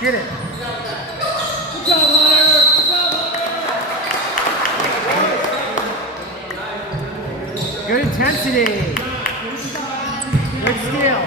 Get it. Good job, Hunter. Good job, Hunter. Good intensity. Good skill.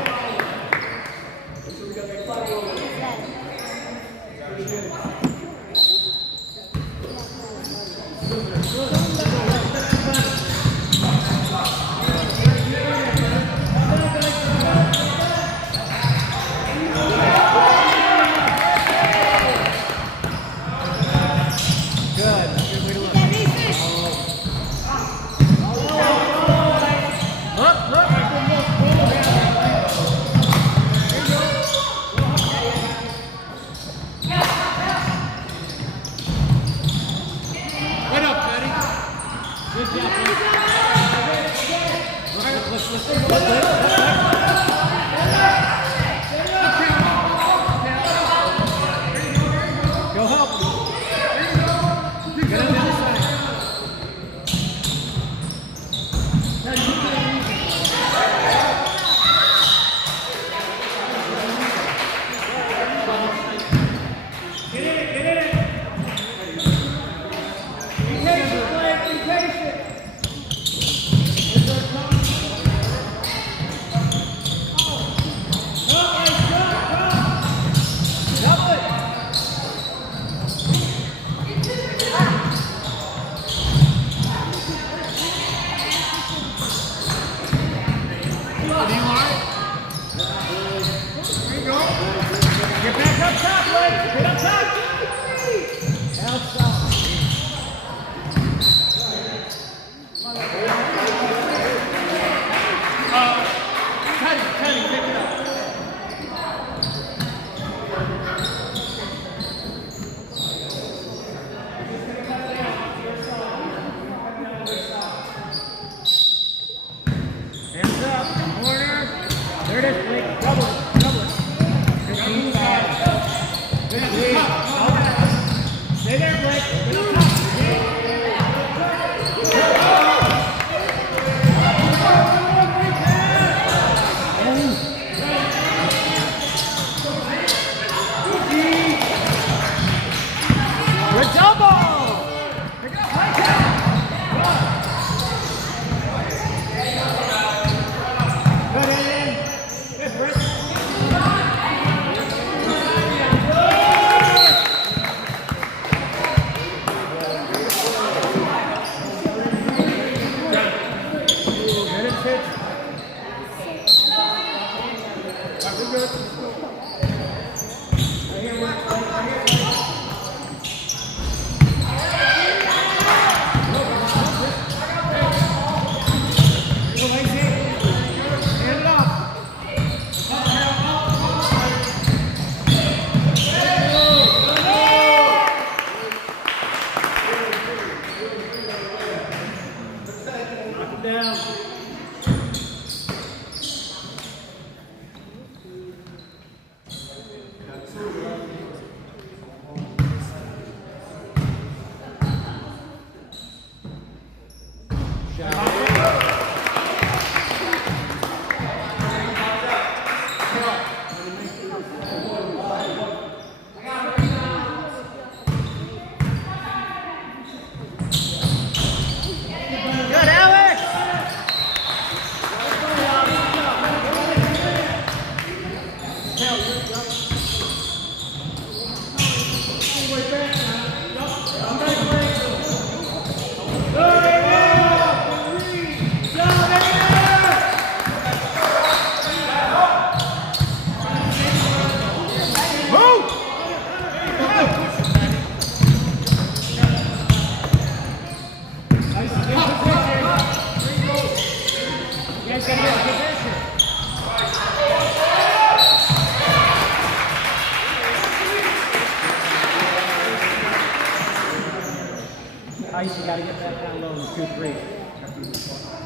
Ice, you got to get that down low in 2-3.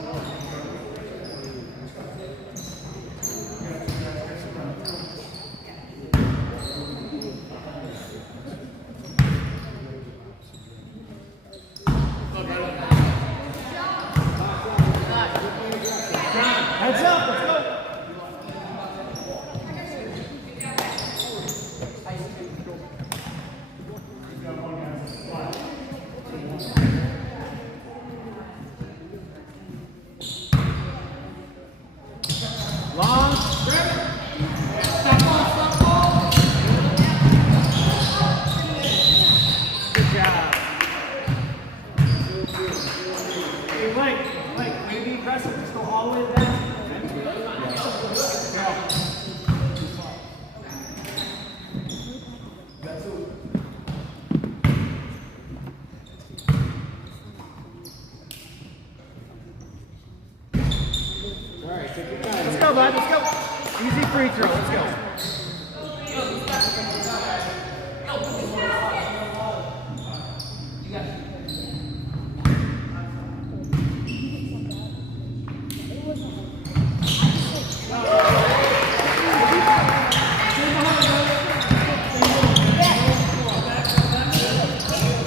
Heads up, let's go. Long. Good job. Hey, Mike, maybe aggressive. Just go all the way down. Let's go, bud. Let's go. Easy free throw. Let's go.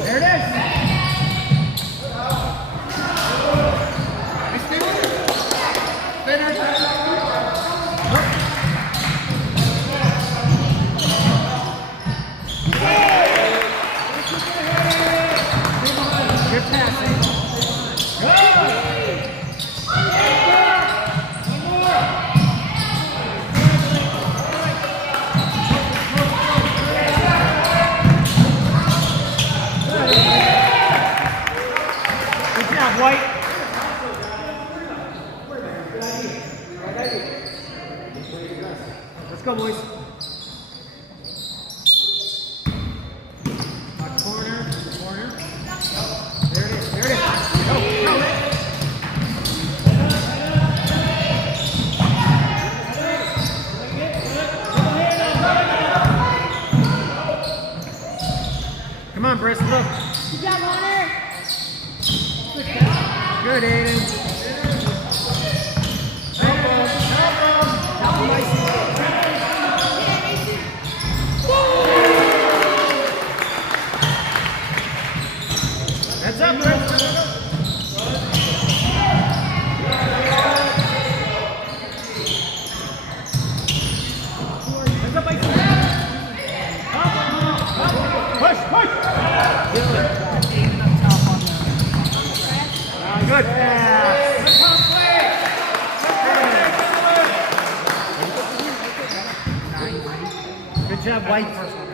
There it is. Good passing. Good job, White. Let's go, boys. Corner. There it is. Go. Come on, Briss, look. Good job, Hunter. Good, Aiden. Help him, Icy. Heads up, Briss. Heads up, Icy. Push. Aiming up top on the... Good pass. Good job, White. First one.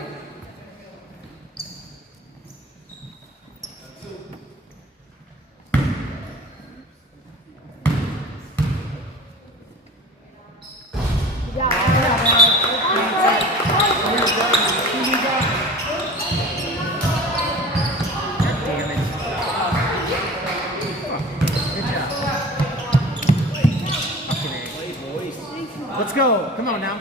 Good job, Hunter. Damn it. Good job. Fucking A. Let's go. Come on now.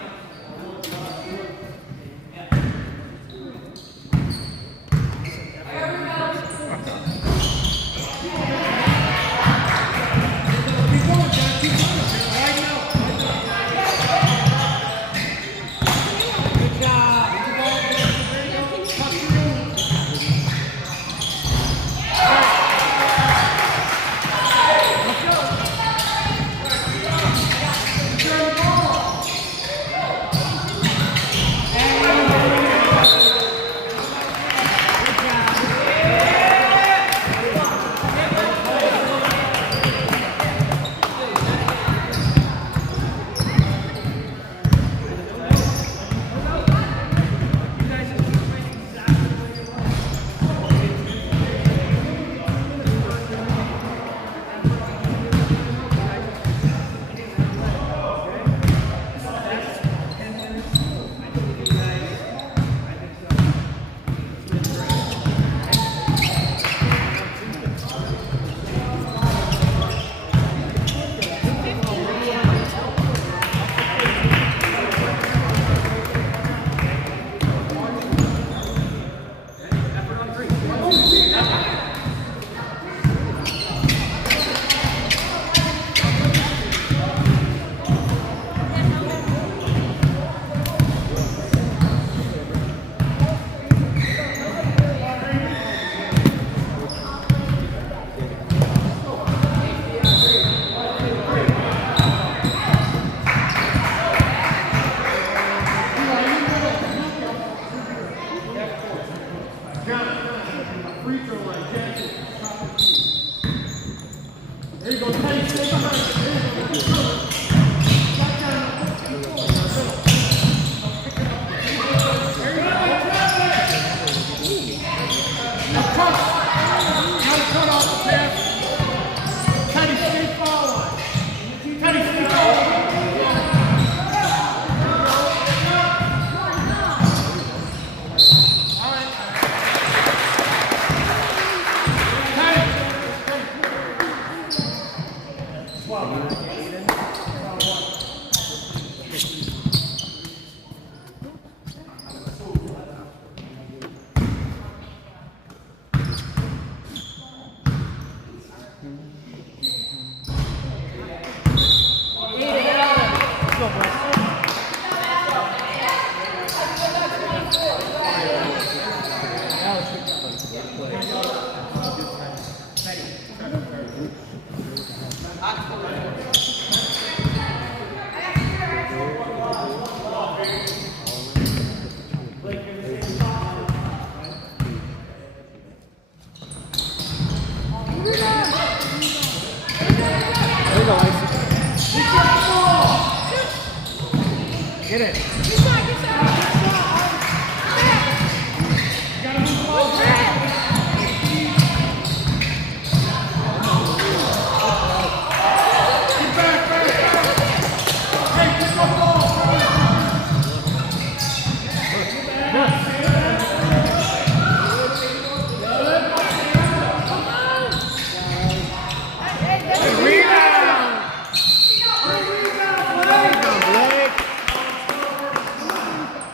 Get it.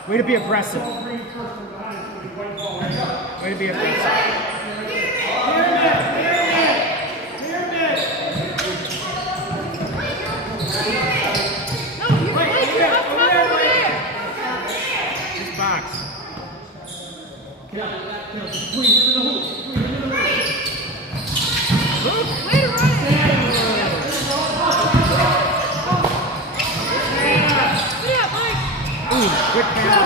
Way to be aggressive. Way to be aggressive. This box. Good pass.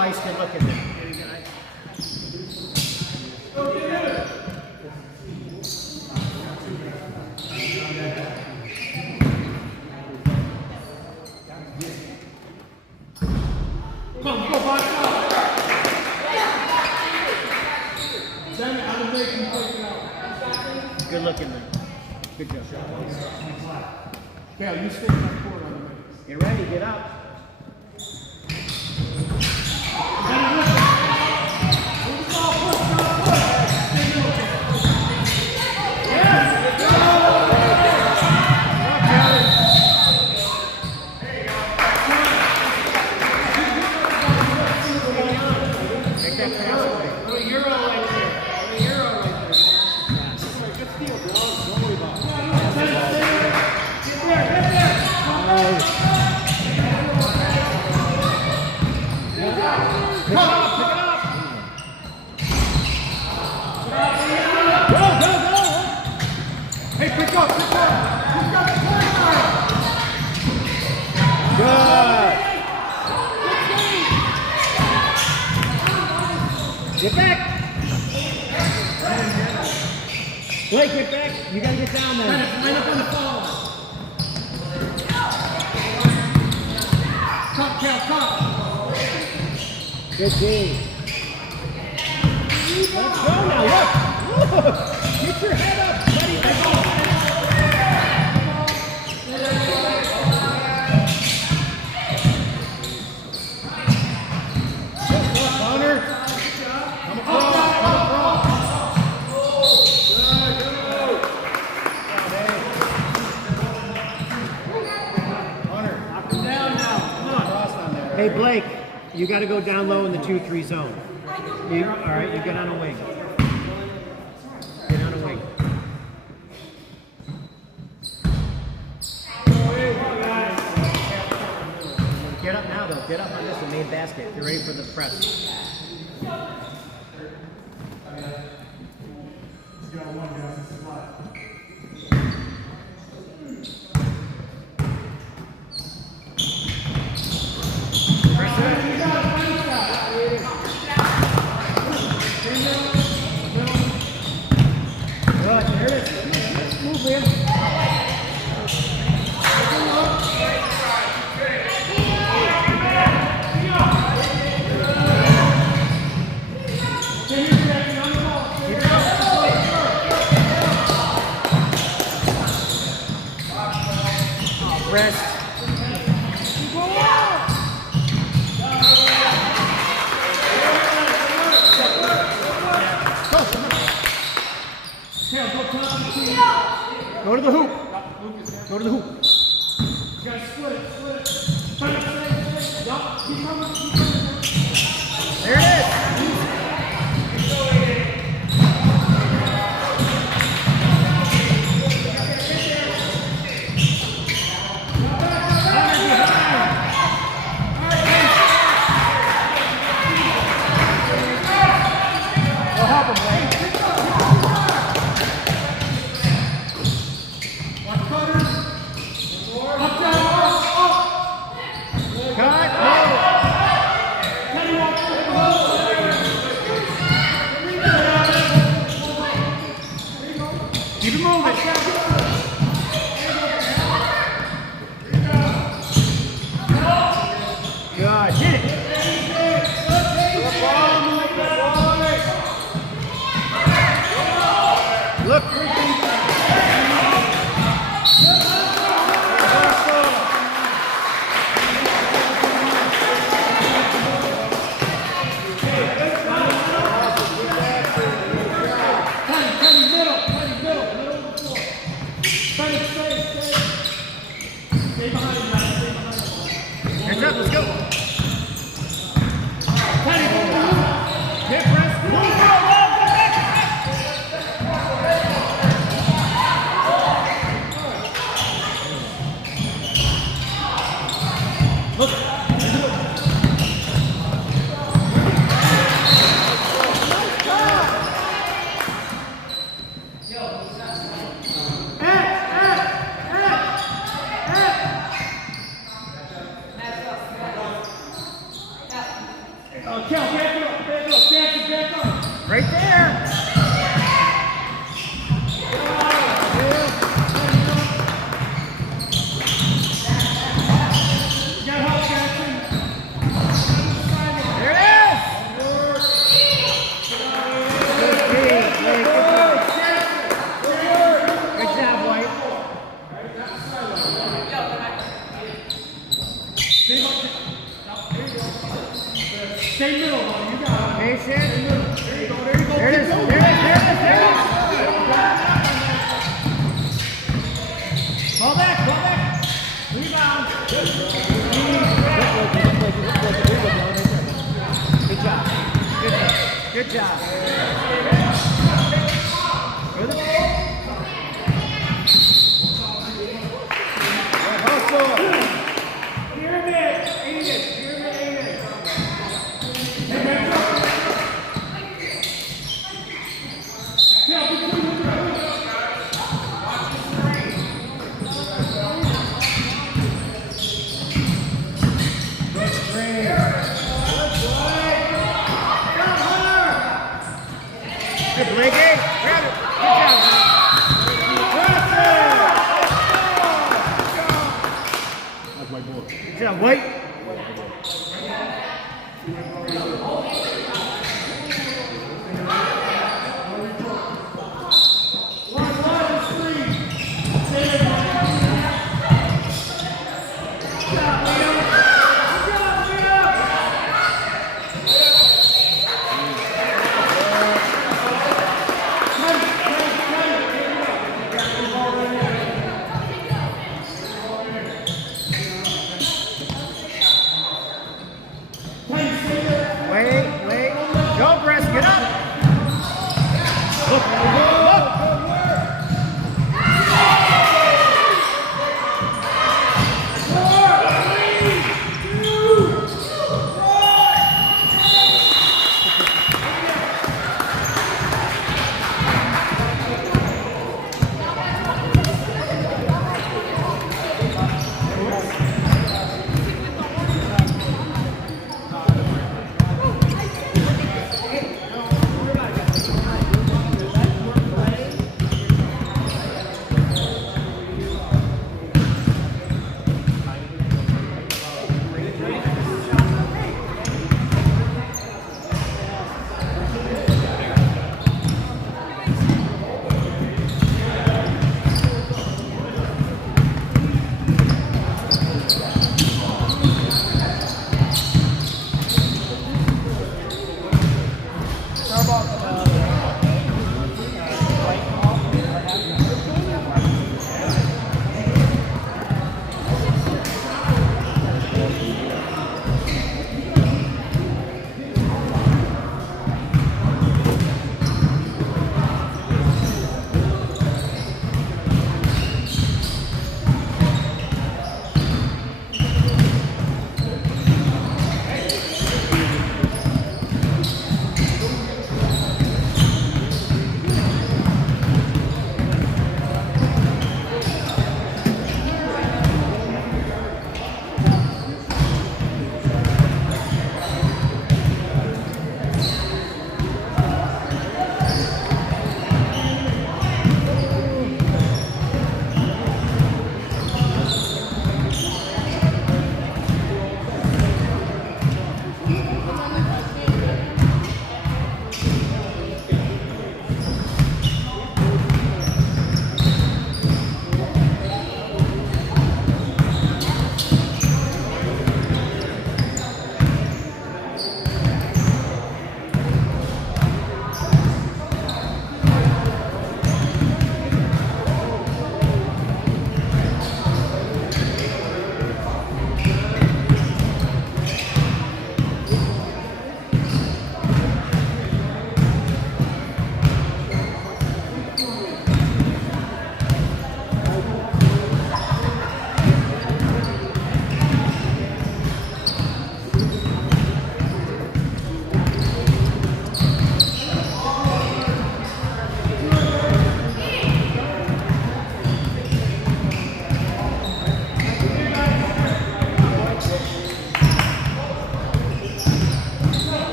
Ice can look at that. Good looking, man. Good job. Cal, you stay in that court on the way. Get ready, get up. Get back! Blake, get back! You gotta get down there. Line up on the fall. Top, Cal, top. Good game. Let's go now, look! Look! Get your head up, buddy! Hey Blake, you got to go down low in the 2-3 zone. All right, you get on a wing. Get on a wing. Get up now though. Get up on this, the main basket. Get ready for the press. Rest. Go to the hoop. Go to the hoop. There it is. Go help him, Blake. Cut. Keep it moving. Good. Hit it. Look. Hands up, let's go. Hip press. Look. Right there. There it is. Good job, White. Stay middle, you got it. Patient. There you go, there you go. There it is. There it is. There it is. There it is. Ball back, ball back. Rebound. Good job. Good job. Good job. Good. Hustle. Pyramid. Aim it. Pyramid, aim it. Good, Blakey. Grab it. Good job, man. Good job, White.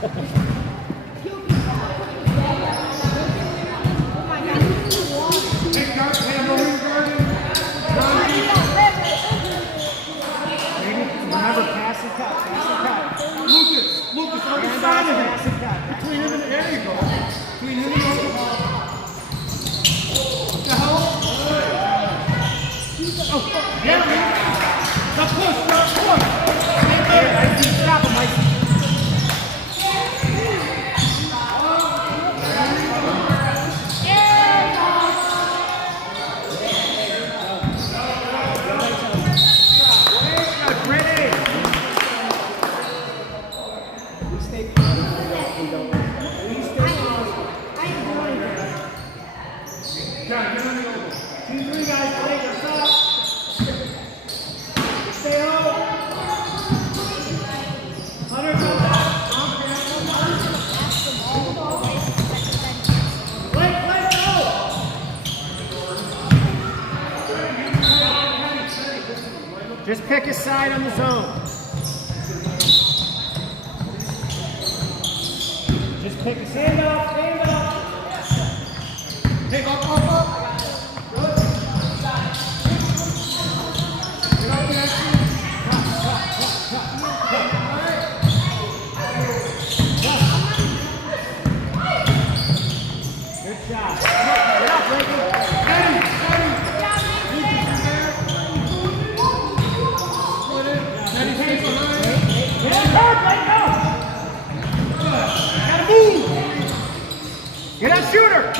Hey, guard, hey, no, who's guarding? Remember, pass and cut, pass and cut. Lucas, on the Hand side off, of pass him. and cut. Between him and there you go. Between him and the What the hell? Oh, yeah, man. Now push. Here, I see, stop him, Mike. John, get on the oval. 2-3 guys, play your top. Stay home. Hunter, go back. Play, go. Just pick a side on the zone. Just pick a side. Stand up. Hey, up. Good. Get up there. Good shot. Get up, Blakey. Steady, stay behind. Gotta move. Get up, shooter.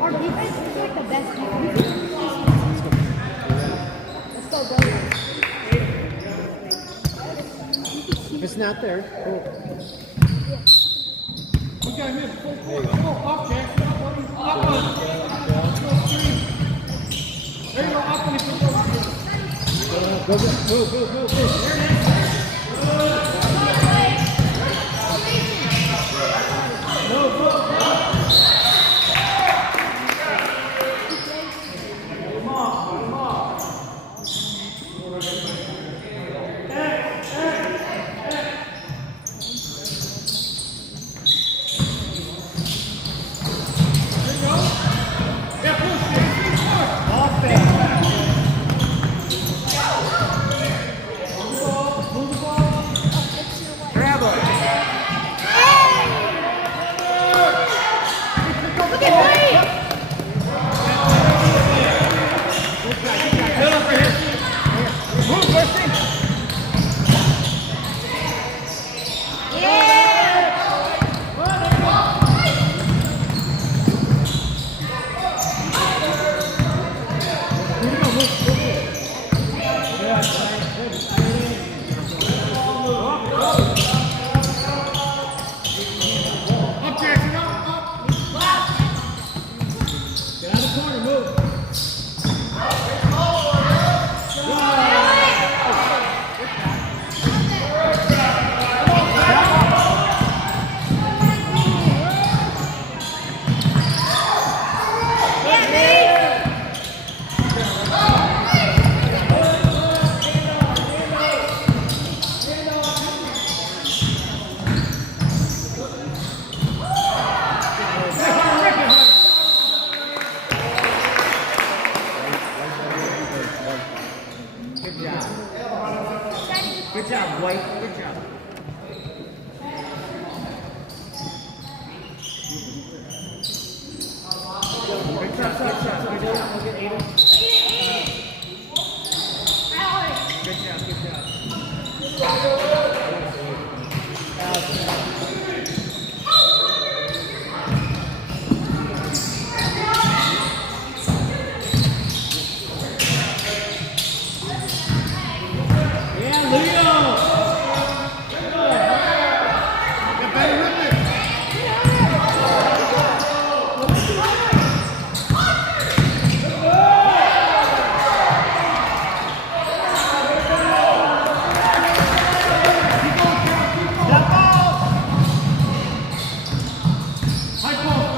Our defense is like the best defense. Let's go, bro. If it's not there, cool. We got him. Come on, up, Jack. Up one. There you go, up one. Go. There it Good job, White. Good job. Good shot, good shot, good shot. Look at Aiden. Good job, good job. Yeah, Leo! Get better with it.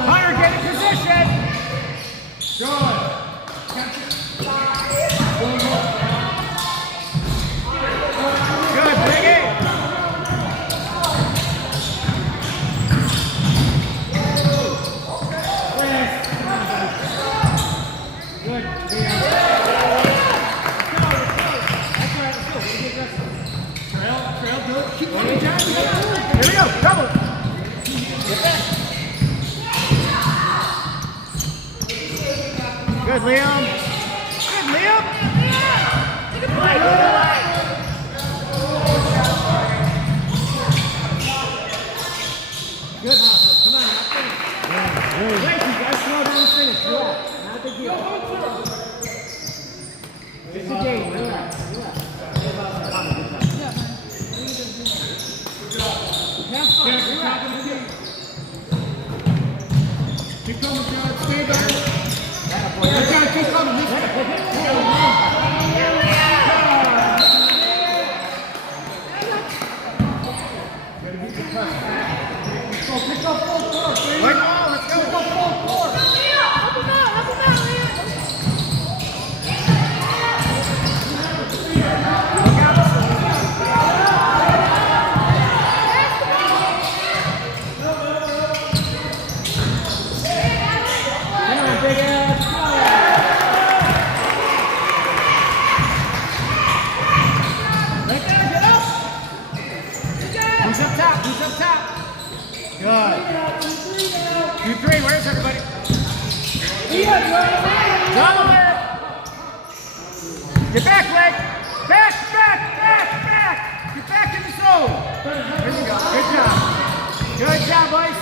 Hunter, get in position. Good. Good, bring it. Good. Trail, do it. Keep going, John. Here we go. Double. Get back. Good, Liam. Good, Liam. Good, Hustle. Come on, not finish. Thank you, guys. Slow down and finish. Relax. Not a big deal. It's a game. Relax. Relax. Good job. Have fun. Relax. Keep coming, John. Stay back. Good job. Keep coming. This way. Pick up full court. Right now, let's go. Pick up full court. Come on, big ass. Right there, get up. Who's up top? Who's up top? Good. 2-3, where's everybody? Donovan! Get back, Blake! Back! Get back in the zone! There you go. Good job. Good job, boys.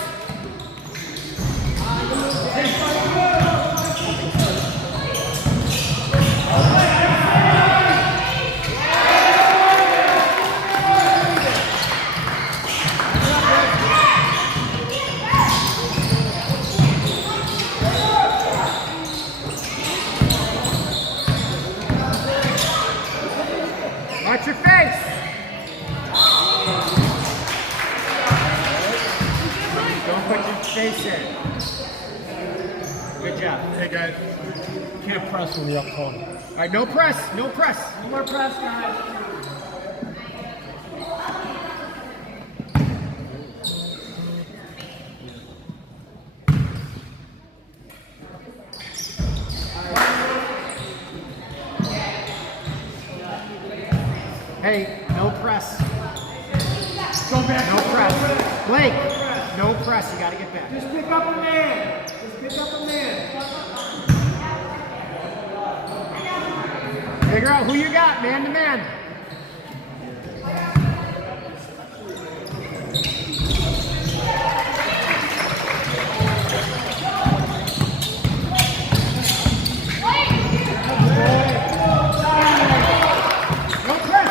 Watch your face! Don't put your face in. Good job. Hey guys, can't press when you're up corner. All right, no press. No press. No more press, guys. Hey, no press. Go back. No press. Blake, no press. You got to get back. Just pick up a man. Figure out who you got, man to man. No press.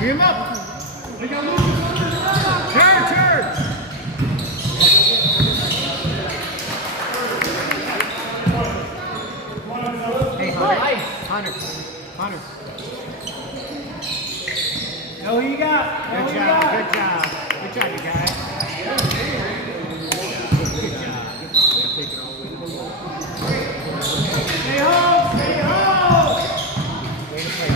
Bring him up. We got Lucas under. Turn. Hey, Hunter. Hunter. No, you got. Good job. Good job. Good job, you guys. Good job. Stay home. Stay home. Way to play,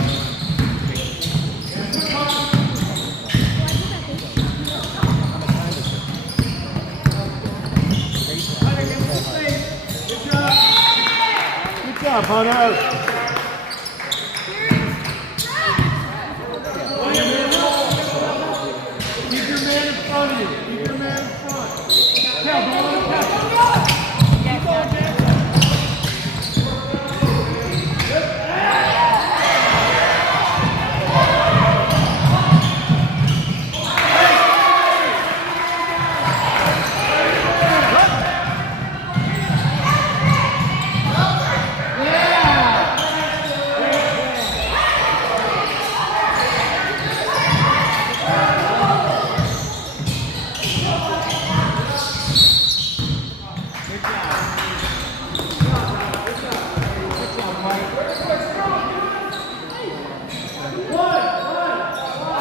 Good job. Good job, Hunter. Keep your man in front of you. Keep your man in front. Cal, don't let him catch. Keep going, Jackson.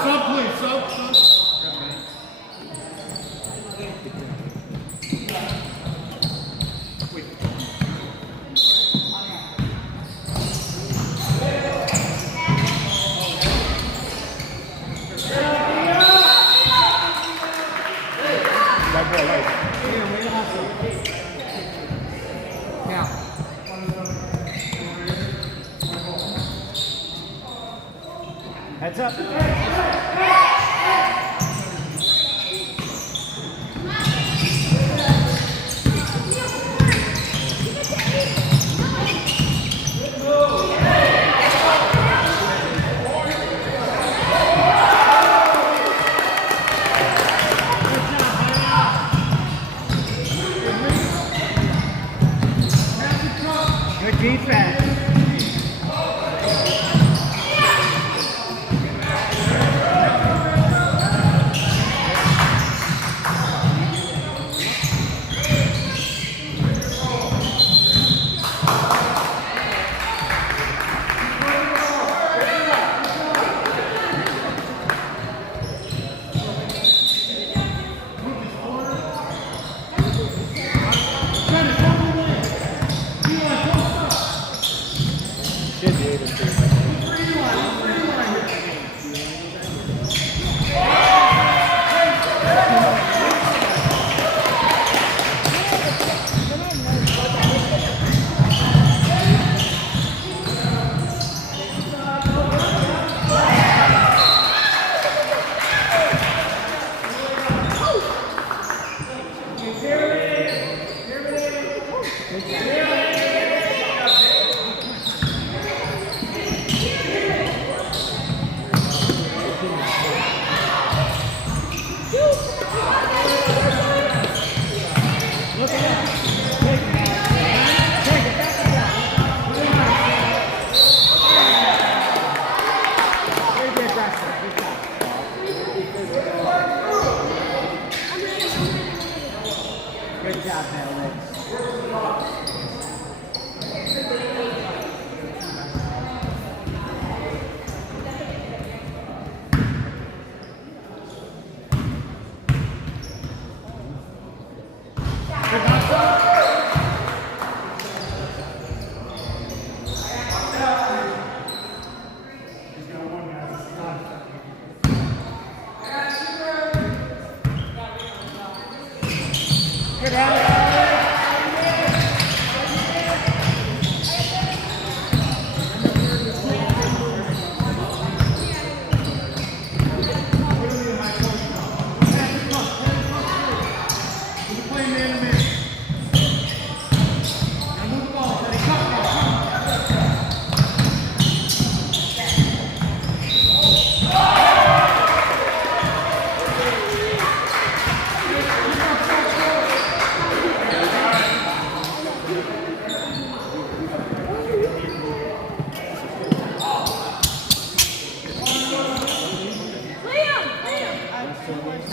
Sub, please. Sub. That ball, right. Now. Heads up. Good defense.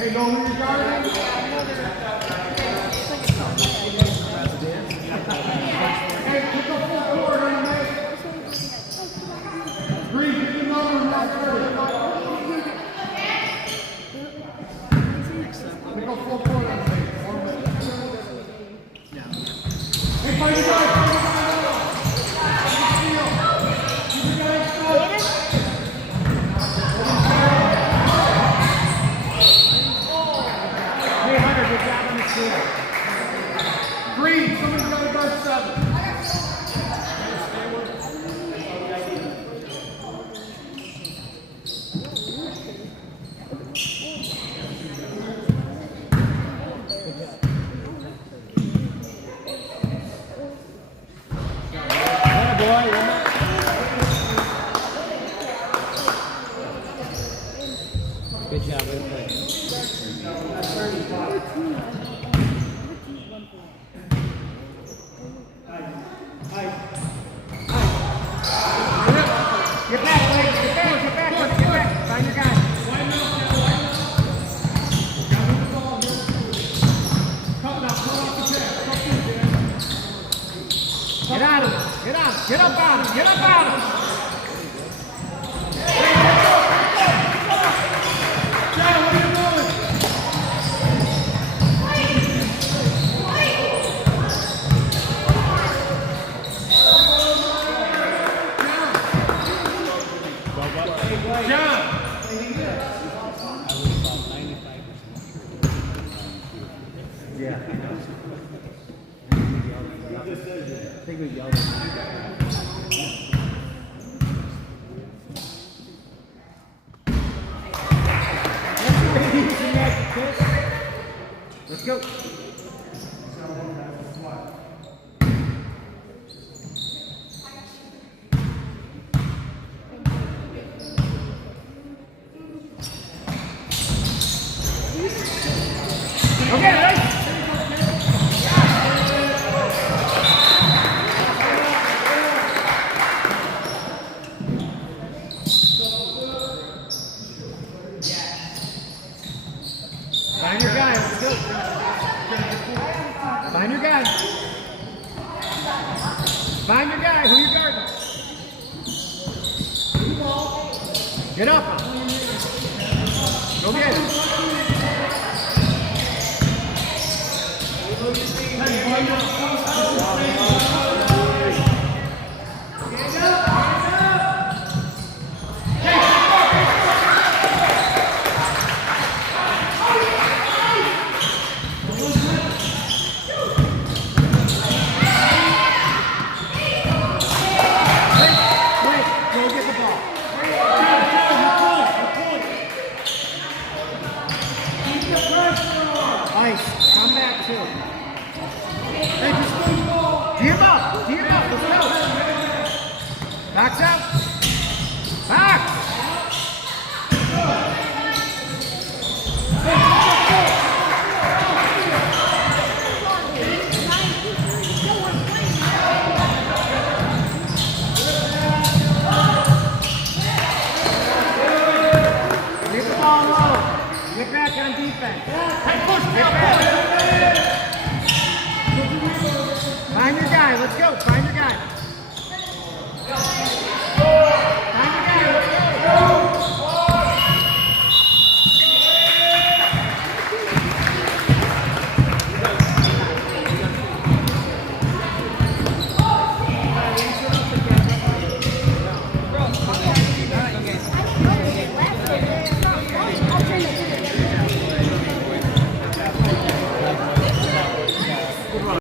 Hey, know who you're guarding? Hey, pick up full court, mate. Green, get the number and not 30. Pick up full court, mate. Hey, find the guy. Green, somebody's got to guard 7. Good job, way to play. Get back, ladies. Get back, get back, get back. Find your guy. Get on him. Get on. Get up on him. Get up on him. John, what are you doing? John! Yeah. I think we yelled at him. Let's go. Okay, right? Find your guy, let's go. Find your guy. Find your guy, who you guarding? Get up. Go get him. Ice, come back too. Hey, just move the ball. Tee him up, let's go. Backs up. Back. Get the ball low. Get back on defense. Get back. Find your guy. Let's go. Find your guy.